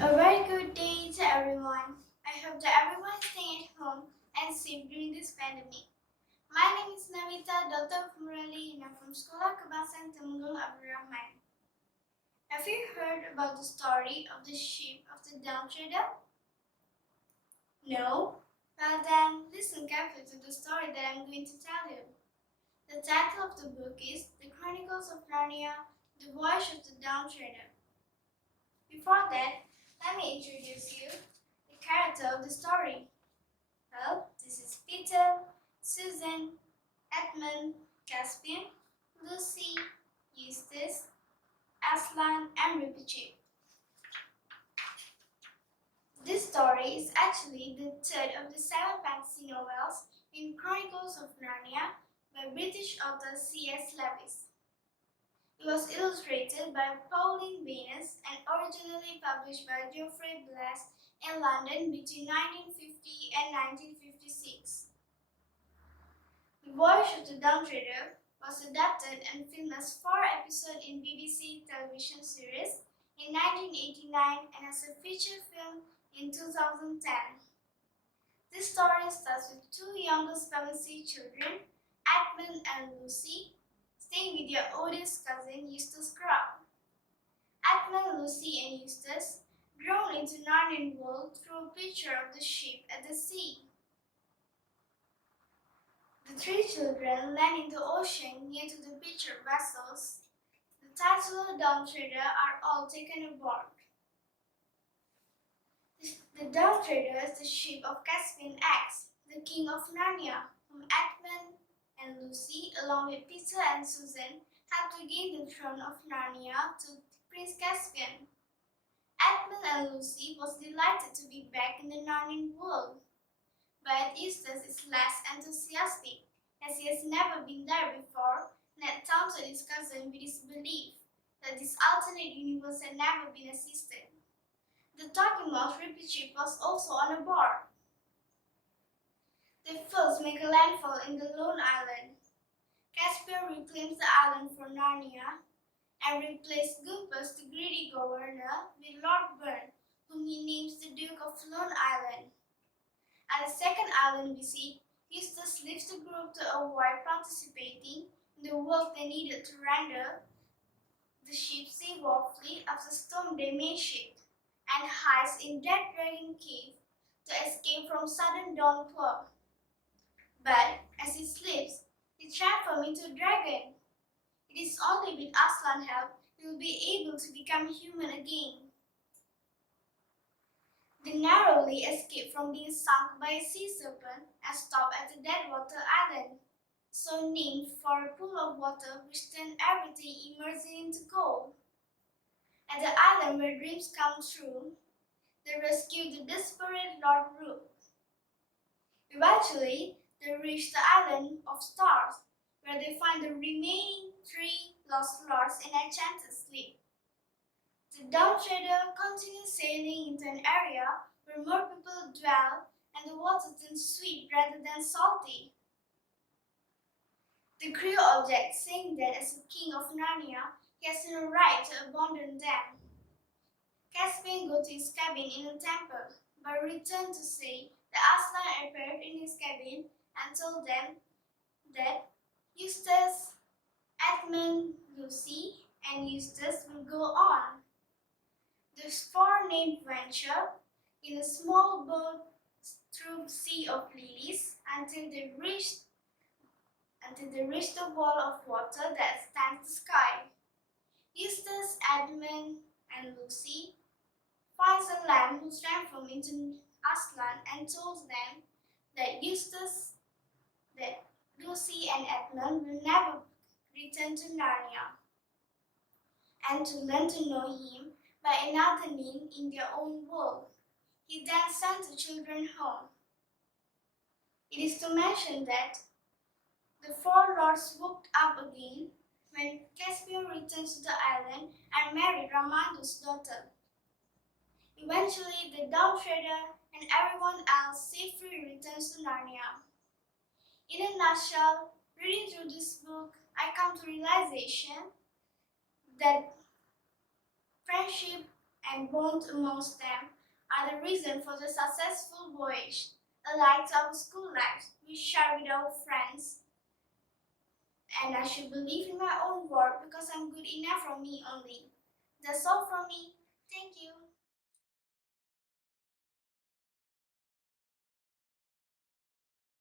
A very good day to everyone. I hope that everyone is staying at home and safe during this pandemic. My name is Navita Dr. Murali and I'm from Sekolah Kebangsaan Temenggong Abdul Rahman. Have you heard about the story of the sheep of the downtrodden? No? Well then, listen carefully to the story that I'm going to tell you. The title of the book is The Chronicles of Narnia, The Voyage of the Downtrodden. Before that, let me introduce you the character of the story. Well, this is Peter, Susan, Edmund, Caspian, Lucy, Eustace, Aslan, and Ripperchip. This story is actually the third of the 7 fantasy novels in Chronicles of Narnia by British author C.S. Lewis. It was illustrated by Pauline Baynes and originally published by Geoffrey Blass in London between 1950 and 1956. The Voyage of the Downtrodden was adapted and filmed as 4-episode in BBC television series in 1989 and as a feature film in 2010. This story starts with two youngest Pevensie children, Edmund and Lucy, staying with their oldest cousin Eustace Crabbe. Edmund, Lucy, and Eustace grown into Narnian world through a picture of the ship at the sea. The three children land in the ocean near to the pictured vessels. The titular downtrodden are all taken aboard. The downtrodden is the ship of Caspian X, the king of Narnia, whom Edmund and Lucy, along with Peter and Susan, helped to gain the throne of Narnia to Prince Caspian. Edmund and Lucy was delighted to be back in the Narnian world, but Eustace is less enthusiastic, as he has never been there before and had taunted his cousin with his belief that this alternate universe had never been existed. The talking mouse Ripperchip was also on board. They first make a landfall in the Lone Island. Caspian reclaims the island for Narnia and replaces Gompus, the greedy governor, with Lord Byrne, whom he names the Duke of Lone Island. At the second island visit, Eustace leaves the group to avoid participating in the work they needed to render the ship seaworthy of the storm damaged ship, and hides in Dead Dragon Cave to escape from sudden downpour. But as he sleeps, he transforms into a dragon. It is only with Aslan's help he will be able to become human again. They narrowly escape from being sunk by a sea serpent and stop at the Deadwater Island, so named for a pool of water which turned everything immersing into gold. At the island where dreams come true, they rescue the desperate Lord Rook. Eventually, they reach the Island of Stars, where they find the remaining 3 lost lords in enchanted sleep. The downtrodden continue sailing into an area where more people dwell and the water turns sweet rather than salty. The crew objects, saying that as a king of Narnia, he has no right to abandon them. Caspian goes to his cabin in a temple, but returned to say that Aslan appeared in his cabin and told them that Eustace, Edmund, Lucy, and Eustace will go on. The 4 named venture in a small boat through sea of lilies until they reach the wall of water that spans the sky. Eustace, Edmund, and Lucy finds a lamb who transforms into Aslan and tells them that Lucy and Edmund will never return to Narnia, and to learn to know him by another name in their own world. He then sent the children home. It is to mention that the 4 lords woke up again when Caspian returns to the island and married Rahman's daughter. Eventually, the downtrodden and everyone else safely returns to Narnia. In a nutshell, reading through this book, I come to realization that friendship and bond amongst them are the reason for the successful voyage, alike to our school lives we share with our friends. And I should believe in my own work because I'm good enough for me only. That's all from me. Thank you.